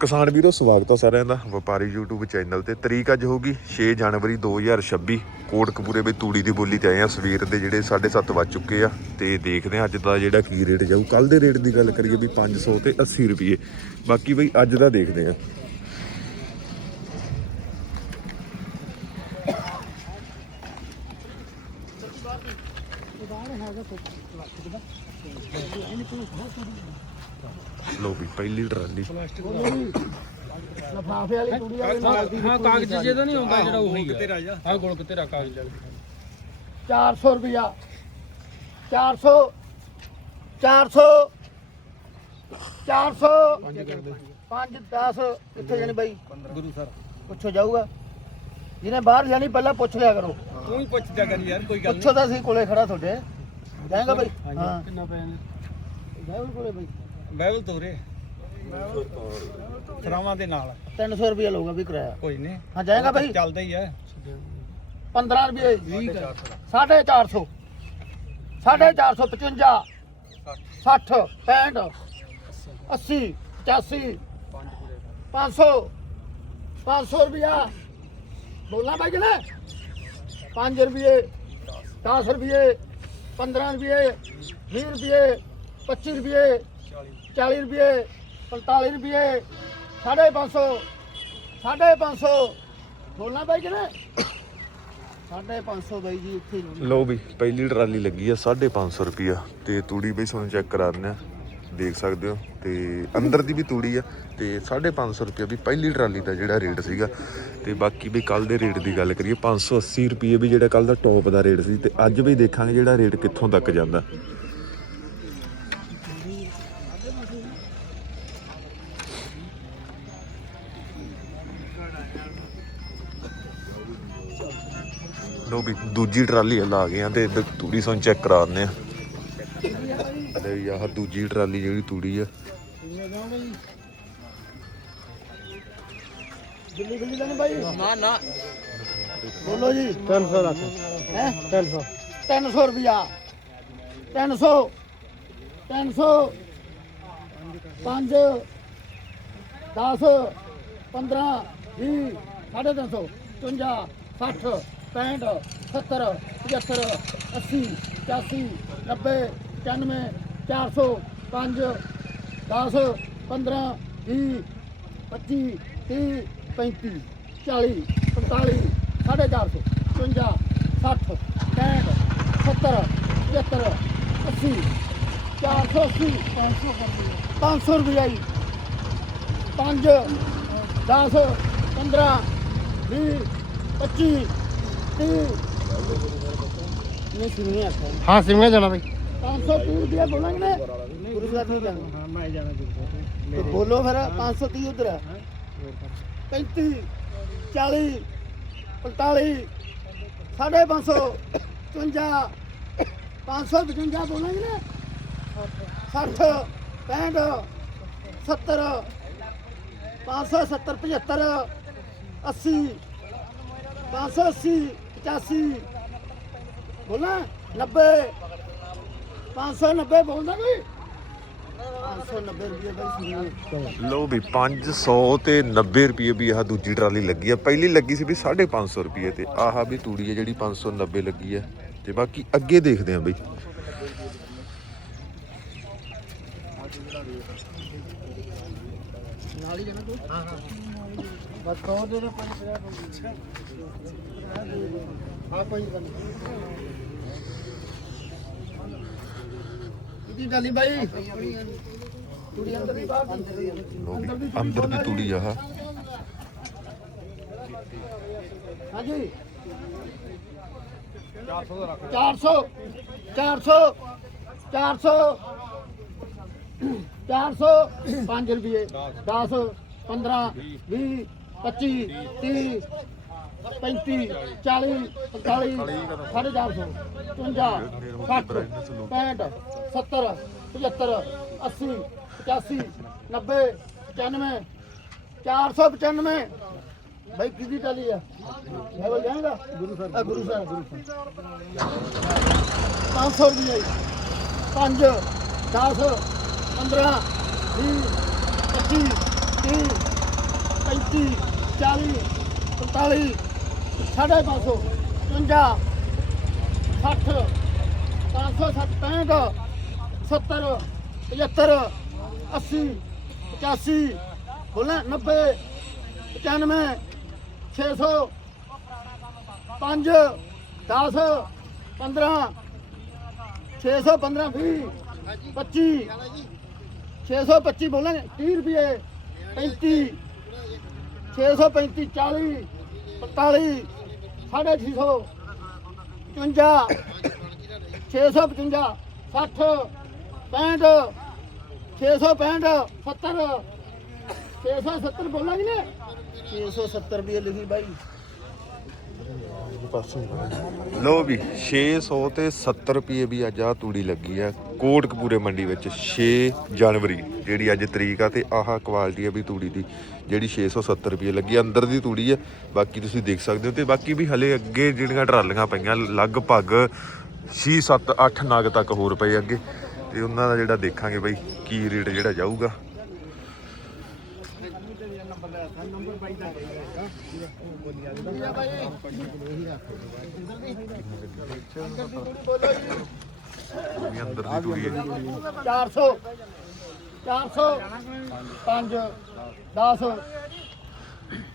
ਕਿਸਾਨ ਵੀਰੋ, ਸਵਾਗਤ ਹੈ ਸਾਰਿਆਂ ਦਾ ਵਪਾਰੀ YouTube ਚੈਨਲ ਤੇ। ਤਰੀਕ ਅੱਜ ਹੋਗੀ 6 ਜਨਵਰੀ 2026 ਕੋਟਕਪੂਰੇ ਵਿੱਚ ਤੂੜੀ ਦੀ ਬੋਲੀ ਤੇ ਆਏ ਆ। ਸਵੇਰ ਦੇ ਜਿਹੜੇ 7:30 ਵੱਜ ਚੁੱਕੇ ਆ ਤੇ ਦੇਖਦੇ ਆ ਅੱਜ ਦਾ ਜਿਹੜਾ ਕੀ ਰੇਟ ਜਾਊ। ਕੱਲ ਦੇ ਰੇਟ ਦੀ ਗੱਲ ਕਰੀਏ ਵੀ 500 ਤੇ 80 ਰੁਪਏ। ਬਾਕੀ ਬਈ ਅੱਜ ਦਾ ਦੇਖਦੇ ਆ ਲੋ ਵੀ ਪਹਿਲੀ ਟਰਾਲੀ। ਲਫਾਫੇ ਵਾਲੀ ਕੁੜੀ ਵਾਲੇ ਨਾਲ ਹਾਂ ਕਾਗਜ਼ ਜੇ ਤਾਂ ਨਹੀਂ ਹੁੰਦਾ ਜਿਹੜਾ ਉਹੀ ਹੈ ਤੇਰਾ ਜਾ ਹਾਂ ਗੋਲ ਤੇਰਾ ਕਾਗਜ਼ ਵਾਲਾ। 400 ਰੁਪਿਆ 400 400 400 5 10 ਕਿੱਥੇ ਜਾਣੀ ਬਾਈ? ਗੁਰੂ ਸਰ। ਪੁੱਛੋ ਜਾਊਗਾ। ਜਿਹਨੇ ਬਾਹਰ ਜਾਣੀ ਪਹਿਲਾਂ ਪੁੱਛ ਲਿਆ ਕਰੋ। ਤੂੰ ਹੀ ਪੁੱਛਦਾ ਕਰ ਯਾਰ ਕੋਈ ਗੱਲ ਪੁੱਛੋ ਤਾਂ ਅਸੀਂ ਕੋਲੇ ਖੜਾ ਤੁਹਾਡੇ। ਜਾਏਗਾ ਬਾਈ? ਹਾਂ। ਕਿੰਨਾ ਪਿਆ ਨੇ ਜਾਊਗਾ ਕੋਲੇ ਬਾਈ? ਬਾਈਬਲ ਤੋਰੇ। ਸਰਾਵਾਂ ਦੇ ਨਾਲ। 300 ਰੁਪਿਆ ਲਊਗਾ ਵੀ ਕਿਰਾਇਆ। ਕੋਈ ਨਹੀਂ। ਹਾਂ ਜਾਏਗਾ ਬਾਈ। ਚੱਲਦਾ ਹੀ ਹੈ 15 ਰੁਪਏ 450 450 55 60 65 80 85 500 500 ਰੁਪਿਆ ਬੋਲਣਾ ਭਾਈ ਕਿਨੇ 5 ਰੁਪਏ 10 ਰੁਪਏ 15 ਰੁਪਏ 20 ਰੁਪਏ 25 ਰੁਪਏ 40 ਰੁਪਏ 45 ਰੁਪਏ। 550 550 ਬੋਲਣਾ ਭਾਈ ਕਿਨੇ 550 ਬਾਈ ਜੀ, ਇੱਥੇ ਹੀ ਲੋ ਵੀ, ਪਹਿਲੀ ਟਰਾਲੀ ਲੱਗੀ ਆ 550 ਰੁਪਿਆ ਤੇ ਤੂੜੀ ਬਈ ਤੁਹਾਨੂੰ ਚੈੱਕ ਕਰਾ ਦਿੰਦੇ ਆ। ਦੇਖ ਸਕਦੇ ਹੋ। ਤੇ ਅੰਦਰ ਦੀ ਵੀ ਤੂੜੀ ਆ। ਤੇ 550 ਰੁਪਿਆ ਵੀ ਪਹਿਲੀ ਟਰਾਲੀ ਦਾ ਜਿਹੜਾ ਰੇਟ ਸੀਗਾ। ਤੇ ਬਾਕੀ ਵੀ ਕੱਲ ਦੇ ਰੇਟ ਦੀ ਗੱਲ ਕਰੀਏ 580 ਰੁਪਏ ਵੀ ਜਿਹੜਾ ਕੱਲ ਦਾ ਟੌਪ ਦਾ ਰੇਟ ਸੀ। ਤੇ ਅੱਜ ਵੀ ਦੇਖਾਂਗੇ ਜਿਹੜਾ ਰੇਟ ਕਿੱਥੋਂ ਤੱਕ ਜਾਂਦਾ। ਦੂਜੀ ਟਰਾਲੀ ਹਲਾ ਆ ਗਏ ਆ ਤੇ ਇੱਧਰ ਤੂੜੀ ਸਾਨੂੰ ਚੈੱਕ ਕਰਾ ਦਿੰਦੇ ਆ। ਲੈ ਆਹ ਦੂਜੀ ਟਰਾਲੀ ਜਿਹੜੀ ਤੂੜੀ ਆ। ਦਿੱਲੀ ਦਿੱਲੀ ਦਾ ਨਹੀਂ ਬਾਈ? ਨਾ ਨਾ। ਬੋਲੋ ਜੀ। 300 ਰੱਖ। ਹੈ? 300 300 ਰੁਪਿਆ 300 300 5 10 15 20 350 55 60 65 70 75 80 85 90 95 400 5 10 15 20 25 30 35 40 45 450 55 60 65 70 75 80 480 500 ਰੁਪਏ ਜੀ 5 10 15 20 25 30 ਨਹੀਂ ਸੁਣਿਆ ਆਖਿਆ ਹਾਂ ਸਿਮੇ ਜਾਣਾ ਬਈ 530 ਰੁਪਏ ਬੋਲਾਂਗੇ ਨਾ ਗੁਰੂ ਸਾਹਿਬ ਨੂੰ ਜਾਣਾ ਹਾਂ ਮੈਂ ਜਾਣਾ ਤੇ ਬੋਲੋ ਫਿਰ 530 ਉਧਰ 35 40 45 550 55 555 ਬੋਲਾਂਗੇ ਨਾ। 60 65 70 570 75 80 580 85 ਬੋਲਣਾ? 90 590 ਬੋਲਦਾ ਕੋਈ? 590 ਰੁਪਏ ਬਾਈ ਸੁਣੀਏ ਲੋ ਵੀ 500 ਤੇ 90 ਰੁਪਏ ਵੀ ਆਹ ਦੂਜੀ ਟਰਾਲੀ ਲੱਗੀ ਆ। ਪਹਿਲੀ ਲੱਗੀ ਸੀ ਵੀ 550 ਰੁਪਏ ਤੇ। ਆਹ ਵੀ ਤੂੜੀ ਆ ਜਿਹੜੀ 590 ਲੱਗੀ ਆ। ਤੇ ਬਾਕੀ ਅੱਗੇ ਦੇਖਦੇ ਆ ਬਈ। ਨਾਲ ਹੀ ਜਾਣਾ ਤੂੰ? ਹਾਂ ਹਾਂ। ਬਸ ਕਹੋ ਦੇ ਦੇ 550 ਹਾਂ ਕੋਈ ਗੱਲ ਕਿਹਦੀ ਡਾਲੀ ਬਾਈ? ਤੂੜੀ ਅੰਦਰ ਦੀ ਬਾਹਰ ਦੀ ਲੋ ਵੀ ਅੰਦਰ ਦੀ ਤੂੜੀ ਆਹ ਹਾਂਜੀ 400 400 400 400 5 ਰੁਪਏ 10 15 20 25 30 35 40 45 450 55 60 65 70 75 80 85 90 95 495 ਭਾਈ ਕਿਹਦੀ ਟਾਲੀ ਆ? ਮੈਂ ਬੋਲ ਜਾਏਗਾ? ਗੁਰੂ ਸਾਹਿਬ। ਗੁਰੂ ਸਾਹਿਬ ਗੁਰੂ ਸਾਹਿਬ। 500 ਰੁਪਏ 5 10 15 20 25 30 25 40 45 ਸਾਢੇ 500 55 60 560 65 70 75 80 85 ਬੋਲੇ 90 95 600 5 10 15 615 20 25 625 ਬੋਲਾਂਗੇ 30 ਰੁਪਏ 35 635 40 45 650 55 655 60 65 665 70 670 ਬੋਲਾਂਗੇ ਨੇ? 670 ਰੁਪਏ ਲਿਖੀ ਬਾਈ। ਲੋ ਵੀ 600 ਤੇ 70 ਰੁਪਏ ਵੀ ਅੱਜ ਆ ਤੂੜੀ ਲੱਗੀ ਆ, ਕੋਟਕਪੂਰੇ ਮੰਡੀ ਵਿੱਚ 6 ਜਨਵਰੀ, ਜਿਹੜੀ ਅੱਜ ਤਰੀਕ ਆ, ਤੇ ਆਹ ਕੁਆਲਿਟੀ ਆ ਵੀ ਤੂੜੀ ਦੀ, ਜਿਹੜੀ 670 ਰੁਪਏ ਲੱਗੀ, ਅੰਦਰ ਦੀ ਤੂੜੀ ਆ, ਬਾਕੀ ਤੁਸੀਂ ਦੇਖ ਸਕਦੇ ਹੋ, ਤੇ ਬਾਕੀ ਵੀ ਹਲੇ ਅੱਗੇ ਜਿਹੜੀਆਂ ਟਰਾਲੀਆਂ ਪਈਆਂ, ਲਗਭਗ 6 7 8 ਨਗ ਤੱਕ ਹੋਰ ਪਏ ਅੱਗੇ, ਤੇ ਉਹਨਾਂ ਦਾ ਜਿਹੜਾ ਦੇਖਾਂਗੇ ਬਈ, ਕੀ ਰੇਟ ਜਿਹੜਾ ਜਾਊਗਾ। ਵੀ ਅੰਦਰ ਦੀ ਤੂੜੀ ਹੈ 400 400 5 10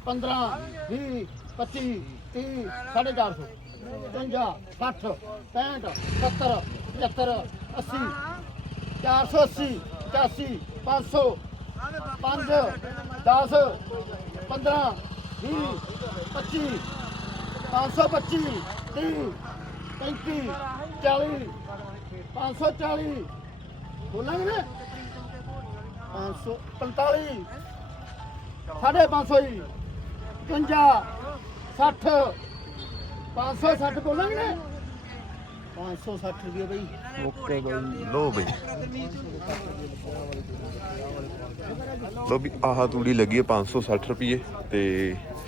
15 20 25 30 450 55 60 65 70 75 80 480 85 500 5 10 15 20 25 525 30 35 40 540 ਬੋਲਾਂਗੇ ਨਾ 545 ਸਾਢੇ 500 ਜੀ। 55 60 560 ਬੋਲਾਂਗੇ ਨਾ 560 ਰੁਪਏ ਬਈ। ਓਕੇ ਬਈ ਲੋ ਬਈ। ਲੋ ਵੀ ਆਹ ਤੂੜੀ ਲੱਗੀ ਹੈ 560 ਰੁਪਏ ਤੇ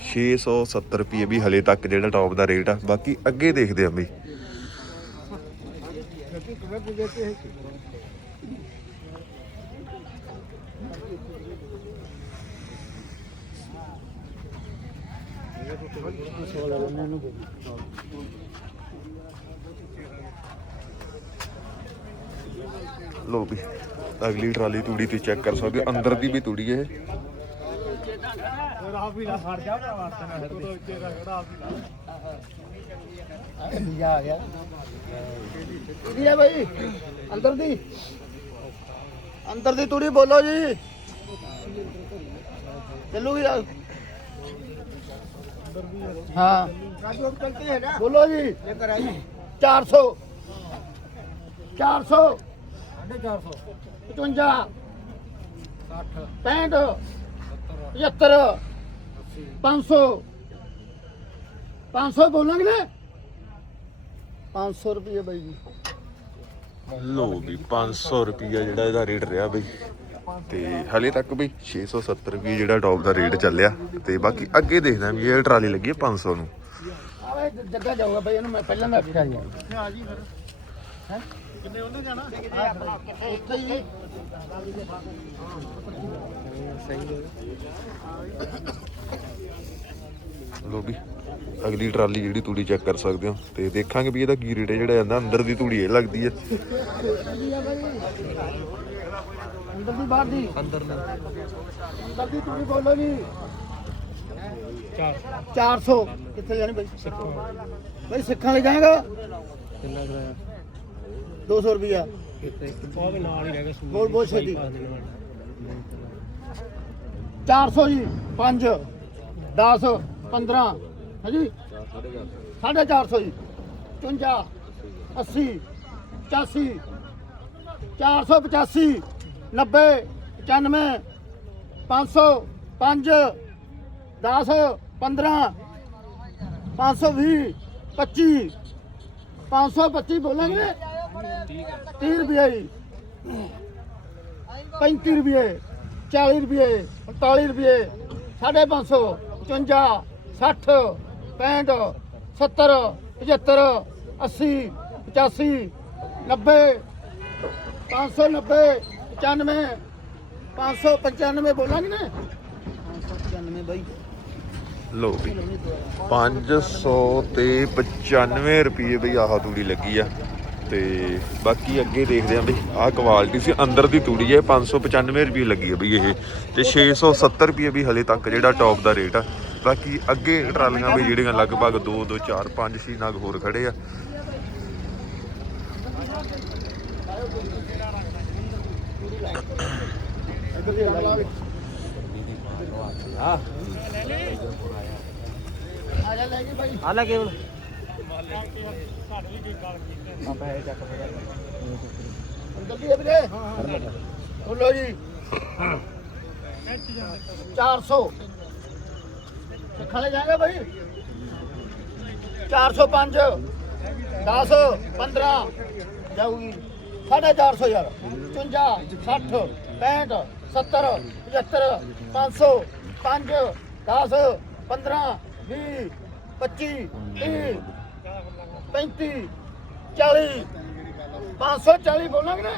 670 ਰੁਪਏ ਵੀ ਹਲੇ ਤੱਕ ਜਿਹੜਾ ਟੌਪ ਦਾ ਰੇਟ ਆ। ਬਾਕੀ ਅੱਗੇ ਦੇਖਦੇ ਆਂ ਬਈ। ਲੋ ਵੀ, ਅਗਲੀ ਟਰਾਲੀ ਤੂੜੀ ਤੁਸੀਂ ਚੈੱਕ ਕਰ ਸਕਦੇ ਹੋ, ਅੰਦਰ ਦੀ ਵੀ ਤੂੜੀ ਹੈ ਇਹ। ਇਹ ਆ ਗਿਆ ਇਹ ਹੈ ਬਈ, ਅੰਦਰ ਦੀ। ਅੰਦਰ ਦੀ ਤੂੜੀ ਬੋਲੋ ਜੀ। ਚੱਲੂਗੀ ਆ ਹਾਂ। ਬੋਲੋ ਜੀ। 400 400 55 60 65 75 500 500 ਬੋਲਾਂਗੇ ਨਾ 500 ਰੁਪਏ ਬਾਈ ਜੀ। ਲੋ ਵੀ 500 ਰੁਪਿਆ ਜਿਹੜਾ ਇਹਦਾ ਰੇਟ ਰਿਹਾ ਬਈ। ਤੇ ਹਲੇ ਤੱਕ ਬਈ 670 ਰੁਪਏ ਜਿਹੜਾ ਟੌਪ ਦਾ ਰੇਟ ਚੱਲਿਆ। ਤੇ ਬਾਕੀ ਅੱਗੇ ਦੇਖਦਾ ਵੀ ਇਹ ਟਰਾਲੀ ਲੱਗੀ ਹੈ 500 ਨੂੰ। ਆਵੇ ਜੱਗਾ ਜਾਊਗਾ ਬਾਈ ਇਹਨੂੰ ਮੈਂ ਪਹਿਲਾਂ ਦਾ ਆਖਿਆ ਜੀ ਆ ਜੀ ਫਿਰ। ਹੈ ਕਿੰਨੇ ਉਹਨੇ ਜਾਣਾ ਉੱਥੇ ਹੀ ਲੋ ਵੀ ਅਗਲੀ ਟਰਾਲੀ ਜਿਹੜੀ ਤੂੜੀ ਚੈੱਕ ਕਰ ਸਕਦੇ ਹੋ ਤੇ ਦੇਖਾਂਗੇ ਵੀ ਇਹਦਾ ਕੀ ਰੇਟ ਹੈ ਜਿਹੜਾ ਜਾਂਦਾ ਅੰਦਰ ਦੀ ਤੂੜੀ ਇਹ ਲੱਗਦੀ ਹੈ। ਅੰਦਰ ਦੀ ਬਾਹਰ ਦੀ ਅੰਦਰ ਅੰਦਰ ਦੀ ਤੁਸੀਂ ਬੋਲੋ ਜੀ 400 ਕਿੱਥੇ ਜਾਣੀ ਬਾਈ? ਬਾਈ ਸਿੱਖਾਂ ਲਈ ਜਾਏਗਾ? ਕਿੰਨਾ ਕਰਾਇਆ? 200 ਰੁਪਿਆ ਉਹ ਵੀ ਨਾਲ ਹੀ ਰਹਿ ਗਏ ਬੋਲ ਬੋਲ ਛੇਤੀ 400 ਜੀ? 5 10 15 ਹਾਂਜੀ 450 ਜੀ 55 80 85 485 90 95 500 5 10 15 520 25 525 ਬੋਲਾਂਗੇ? 30 ਰੁਪਏ ਜੀ। 35 ਰੁਪਏ 40 ਰੁਪਏ 45 ਰੁਪਏ 550 55 60 65 70 75 80 85 90 590 95 595 ਬੋਲਾਂਗੇ ਨਾ 95 ਬਾਈ ਲੋ ਵੀ 500 ਤੇ 95 ਰੁਪਏ ਬਈ ਆਹ ਤੂੜੀ ਲੱਗੀ ਆ। ਤੇ ਬਾਕੀ ਅੱਗੇ ਦੇਖਦੇ ਆਂ ਬਈ ਆਹ ਕੁਆਲਿਟੀ ਸੀ ਅੰਦਰ ਦੀ ਤੂੜੀ ਹੈ 595 ਰੁਪਏ ਲੱਗੀ ਹੈ ਬਈ ਇਹ। ਤੇ 670 ਰੁਪਏ ਵੀ ਹਲੇ ਤੱਕ ਜਿਹੜਾ ਟੌਪ ਦਾ ਰੇਟ ਆ। ਬਾਕੀ ਅੱਗੇ ਟਰਾਲੀਆਂ ਵੀ ਜਿਹੜੀਆਂ ਲਗਭਗ 2 2 4 5 6 ਨਗ ਹੋਰ ਖੜੇ ਆ। ਆ ਲੈ ਕੇ ਬਾਈ। ਆ ਲੈ ਕੇਵਲ। ਅੰਦਰ ਦੀ ਹੈ ਵੀਰੇ ਬੋਲੋ ਜੀ 400 ਖਲੇ ਜਾਏਗਾ ਭਾਈ 405 10 15 ਜਾਊਗੀ 450 ਯਾਰ। 55 60 65 70 75 500 5 10 15 20 25 30 35 40 540 ਬੋਲਾਂਗੇ ਨਾ?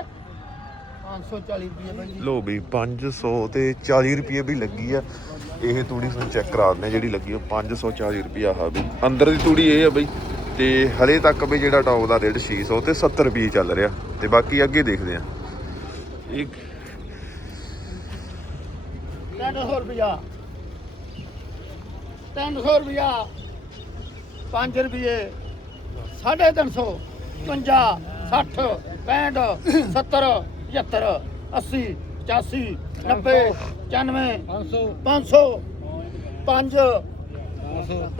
540 ਰੁਪਏ ਭਾਈ ਲੋ ਵੀ 500 ਤੇ 40 ਰੁਪਏ ਵੀ ਲੱਗੀ ਆ। ਇਹ ਤੂੜੀ ਤੁਹਾਨੂੰ ਚੈੱਕ ਕਰਾ ਦਿੰਦੇ ਜਿਹੜੀ ਲੱਗੀ ਆ 540 ਰੁਪਏ ਆ ਵੀ ਅੰਦਰ ਦੀ ਤੂੜੀ ਇਹ ਆ ਬਈ ਤੇ ਹਲੇ ਤੱਕ ਵੀ ਜਿਹੜਾ ਟੌਪ ਦਾ ਰੇਟ 600 ਤੇ 70 ਰੁਪਏ ਚੱਲ ਰਿਹਾ। ਤੇ ਬਾਕੀ ਅੱਗੇ ਦੇਖਦੇ ਆ। ਇੱਕ 300 ਰੁਪਿਆ 300 ਰੁਪਿਆ 5 ਰੁਪਏ 350 50 60 65 70 75 80 85 90 95 500 500 5 500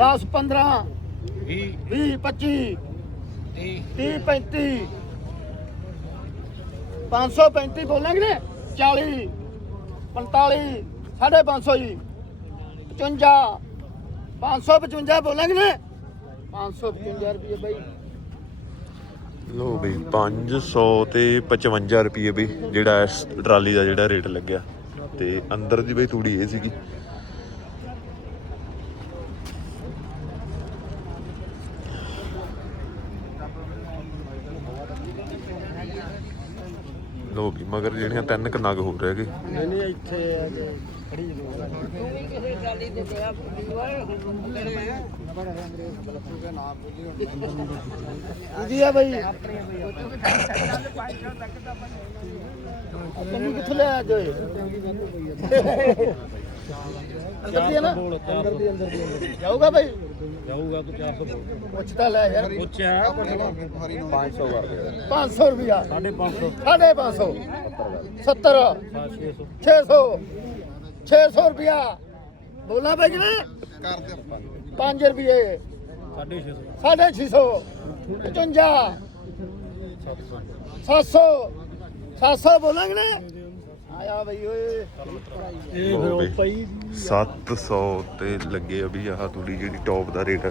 10 15 20 20 25 30 30 35 535 ਬੋਲਾਂਗੇ ਨੇ 40 45 550 ਜੀ। 55 555 ਬੋਲਾਂਗੇ ਨੇ 555 ਰੁਪਏ ਬਾਈ। ਲੋ ਬਈ 500 ਤੇ 55 ਰੁਪਏ ਬਈ ਜਿਹੜਾ ਇਸ ਟਰਾਲੀ ਦਾ ਜਿਹੜਾ ਰੇਟ ਲੱਗਿਆ। ਤੇ ਅੰਦਰ ਦੀ ਬਈ ਤੂੜੀ ਇਹ ਸੀਗੀ। ਲੋ ਵੀ ਮਗਰ ਜਿਹੜੀਆਂ ਤਿੰਨ ਕ ਨਗ ਹੋ ਰਹੇ ਗਏ ਨਹੀਂ ਨਹੀਂ ਇੱਥੇ ਖੜੀ ਜੀ ਆ। ਬਾਈ। ਕੰਨੀ ਕਿੱਥੇ ਲੈ ਆ ਜੋਏ ਅੰਦਰ ਦੀ ਹੈ ਨਾ। ਅੰਦਰ ਦੀ ਅੰਦਰ ਦੀ ਜਾਊਗਾ ਬਾਈ? ਜਾਊਗਾ ਤੂੰ 400 ਬੋਲ। ਪੁੱਛ ਤਾਂ ਲੈ ਯਾਰ। ਪੁੱਛਿਆ। 500 ਕਰ ਦੇ 500 ਰੁਪਿਆ 550 550 70 600 600 600 ਰੁਪਿਆ ਬੋਲਾ ਬਾਈ ਜੀ। ਕਰ ਦੇ 5 ਰੁਪਏ। 650 ਸਾਢੇ 600 55 700 700 ਬੋਲਾਂਗੇ ਨਾ ਆਇਆ ਬਈ ਓਏ। ਇਹ ਫਿਰ ਉਹ ਪਈ 700 ਤੇ ਲੱਗੇ ਆ ਵੀ ਆਹ ਤੂੜੀ ਜਿਹੜੀ ਟੌਪ ਦਾ ਰੇਟ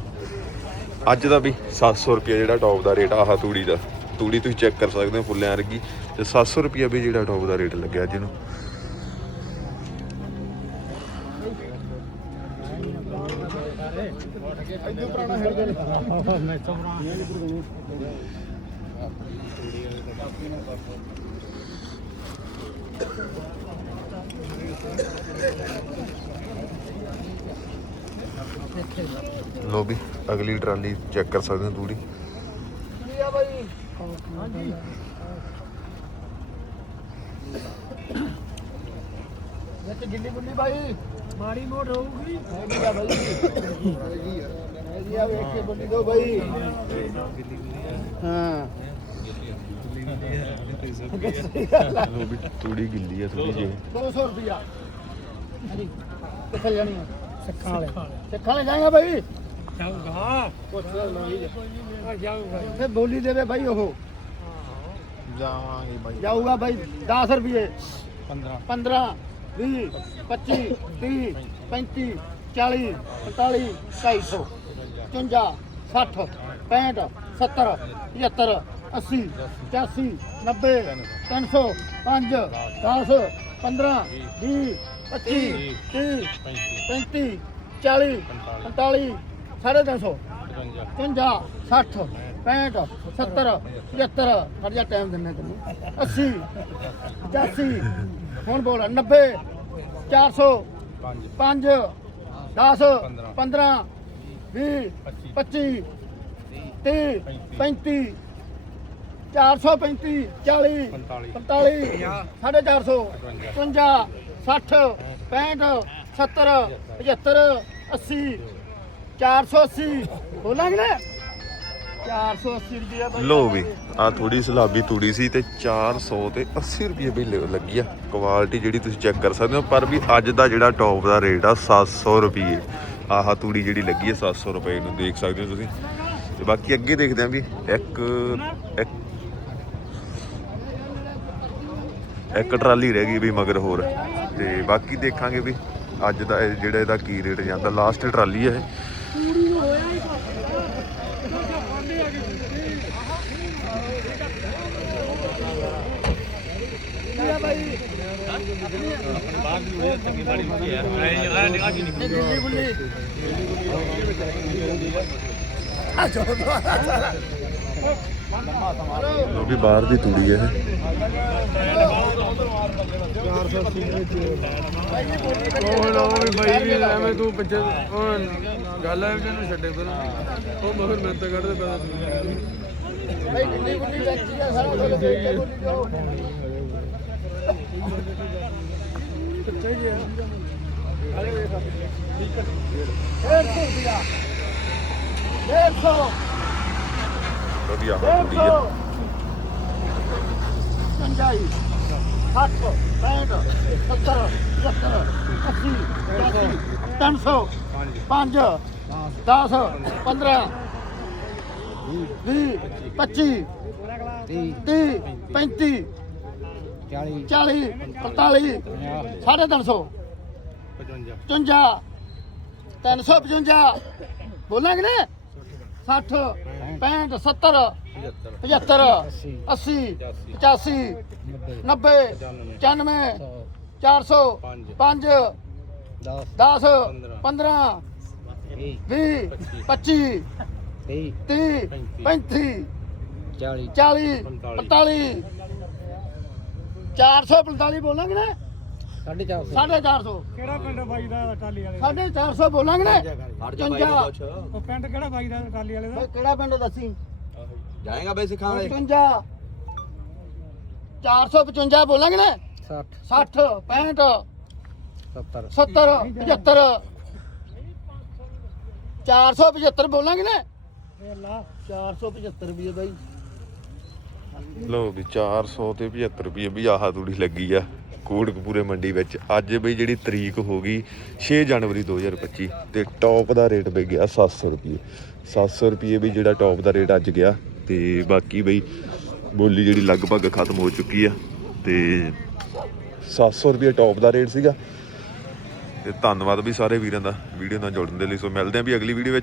ਅੱਜ ਦਾ ਵੀ 700 ਰੁਪਏ ਜਿਹੜਾ ਟੌਪ ਦਾ ਰੇਟ ਆਹ ਤੂੜੀ ਦਾ। ਤੂੜੀ ਤੁਸੀਂ ਚੈੱਕ ਕਰ ਸਕਦੇ ਹੋ ਫੁੱਲਿਆਂ ਵਰਗੀ। ਤੇ 700 ਰੁਪਏ ਵੀ ਜਿਹੜਾ ਟੌਪ ਦਾ ਰੇਟ ਲੱਗਿਆ ਅੱਜ ਲੋ ਵੀ ਅਗਲੀ ਟਰਾਲੀ ਚੈੱਕ ਕਰ ਸਕਦੇ ਹੋ ਆ ਬਾਈ ਹਾਂਜੀ ਵਿੱਚ ਗਿੱਲੀ ਗੁੱਲੀ ਬਾਈ। ਮਾੜੀ ਮੋੜ ਹੋਊਗੀ। ਹੈਗੀ ਆ ਬਾਈ। ਹੈਗੀ ਆ ਵੇਖ ਕੇ ਬੁੱਲੀ ਦੋ ਬਾਈ। ਹਾਂ। ਲੋ ਵੀ ਤੂੜੀ ਗਿੱਲੀ ਆ ਥੋੜੀ ਜਿਹੀ। 200 ਰੁਪਿਆ ਹਾਂਜੀ ਕਿੱਥੇ ਜਾਣੀ ਆ? ਸਿੱਖਾਂ ਵਾਲੇ। ਸਿੱਖਾਂ ਵਾਲੇ। ਜਾਏਗਾ ਬਾਈ? ਜਾਊਗਾ। ਪੁੱਛ ਲੈ ਲੋਈ ਆ ਜਾਊਗਾ। ਫਿਰ ਬੋਲੀ ਦੇਵੇ ਬਾਈ ਉਹ। ਜਾਵਾਂਗੇ ਬਾਈ। ਜਾਊਗਾ ਬਾਈ 10 ਰੁਪਏ 15 15 20 25 30 35 40 45 250 55 60 65 70 75 80 85 90 300 5 10 15 20 25 30 35 40 45 ਸਾਢੇ 300 50 60 65 70 75 ਹਰ ਜਾ ਟਾਈਮ ਦਿੰਨੇ ਤੈਨੂੰ। 80 85 ਹੁਣ ਬੋਲ 90 400 5 10 15 20 25 30 35 435 40 45 450 55 60 65 70 75 80 480 ਬੋਲਾਂਗੇ ਨਾ? 480 ਰੁਪਏ ਬਾਈ ਲੋ ਵੀ ਆ ਥੋੜੀ ਸਲਾਬੀ ਤੂੜੀ ਸੀ ਤੇ 400 ਤੇ 80 ਰੁਪਏ ਵੀ ਲੱਗੀ ਆ। ਕੁਆਲਿਟੀ ਜਿਹੜੀ ਤੁਸੀਂ ਚੈੱਕ ਕਰ ਸਕਦੇ ਹੋ ਪਰ ਵੀ ਅੱਜ ਦਾ ਜਿਹੜਾ ਟੌਪ ਦਾ ਰੇਟ ਆ 700 ਰੁਪਏ ਆਹ ਤੂੜੀ ਜਿਹੜੀ ਲੱਗੀ ਆ 700 ਰੁਪਏ ਨੂੰ, ਦੇਖ ਸਕਦੇ ਹੋ ਤੁਸੀਂ। ਤੇ ਬਾਕੀ ਅੱਗੇ ਦੇਖਦੇ ਆਂ ਵੀ ਇੱਕ ਇੱਕ ਟਰਾਲੀ ਰਹਿ ਗਈ ਵੀ ਮਗਰ ਹੋਰ। ਤੇ ਬਾਕੀ ਦੇਖਾਂਗੇ ਵੀ ਅੱਜ ਦਾ ਇਹ ਜਿਹੜਾ ਇਹਦਾ ਕੀ ਰੇਟ ਜਾਂਦਾ। ਲਾਸਟ ਟਰਾਲੀ ਹੈ ਇਹ ਦਿੱਲੀ ਬੁੱਲੀ ਲੋ ਵੀ ਬਾਹਰ ਦੀ ਤੂੜੀ ਹੈ ਉਹ ਲੋ ਵੀ ਬਾਈ ਵੀ ਐਵੇਂ ਤੂੰ ਪਿੱਛੇ ਉਹ ਗੱਲ ਐ ਜਿਹਨੂੰ ਛੱਡੇ ਪਰ ਉਹ ਮਗਰ ਮੈਂ ਤਾਂ ਕੱਢਦੇ ਪਤਾ ਭਾਈ ਦਿੱਲੀ ਬੁੱਲੀ ਵੇਚੀ ਆ ਸਾਰਾ ਕੁਝ ਵੇਚ ਕੇ ਬੁੱਲੀ ਜਾਓ ਵਧੀਆ ਆਹ ਡੇਢ ਹੈ ਪੰਜਾਈ ਸੱਠ, ਪੈਂਹਠ, ਸੱਤਰ ਪਝੱਤਰ ਅੱਸੀ ਪਚਾਸੀ ਤਿੰਨ ਸੌ, ਪੰਜ 10 15 ਵੀਹ 25 30 35 40 45 ਸਾਢੇ ਤਿੰਨ ਸੌ। 55 355 ਬੋਲਾਂਗੇ ਨਾ 60 65 70 75 80 85 90 95 400 5 10 15 20 25 30 35 40 45 445 ਬੋਲਾਂਗੇ ਨਾ? 450 ਕਿਹੜਾ ਪਿੰਡ ਬਾਈ ਦਾ ਟਾਲੀ ਵਾਲੇ ਸਾਢੇ 400 ਬੋਲਾਂਗੇ ਨਾ? 55 ਉਹ ਪਿੰਡ ਕਿਹੜਾ ਬਾਈ ਦਾ ਟਾਲੀ ਵਾਲੇ ਓਏ ਕਿਹੜਾ ਪਿੰਡ ਦੱਸੀ? ਜਾਏਗਾ ਬਈ ਸਿਖਾਵੇ 55 455 ਬੋਲਾਂਗੇ ਨਾ? 60 65 70 75 475 ਬੋਲਾਂਗੇ ਨਾ? 475 ਰੁਪਏ ਬਾਈ। ਲੋ ਵੀ 400 ਤੇ 75 ਰੁਪਏ ਵੀ ਆਹ ਤੂੜੀ ਲੱਗੀ ਆ ਕੋਟਕਪੂਰੇ ਮੰਡੀ ਵਿੱਚ। ਅੱਜ ਬਈ ਜਿਹੜੀ ਤਰੀਕ ਹੋ ਗਈ 6 ਜਨਵਰੀ 2025 ਤੇ ਟੌਪ ਦਾ ਰੇਟ ਪੈ ਗਿਆ 700 ਰੁਪਏ। 700 ਰੁਪਏ ਵੀ ਜਿਹੜਾ ਟੌਪ ਦਾ ਰੇਟ ਅੱਜ ਗਿਆ ਤੇ ਬਾਕੀ ਬਈ ਬੋਲੀ ਜਿਹੜੀ ਲਗਭਗ ਖਤਮ ਹੋ ਚੁੱਕੀ ਆ ਤੇ 700 ਰੁਪਏ ਟੌਪ ਦਾ ਰੇਟ ਸੀਗਾ। ਤੇ ਧੰਨਵਾਦ ਵੀ ਸਾਰੇ ਵੀਰਾਂ ਦਾ। ਵੀਡੀਓ ਨਾਲ ਜੁੜਨ ਦੇ ਲਈ। ਸੋ ਮਿਲਦੇ ਆਂ ਵੀ ਅਗਲੀ ਵੀਡੀਓ ਵਿੱਚ।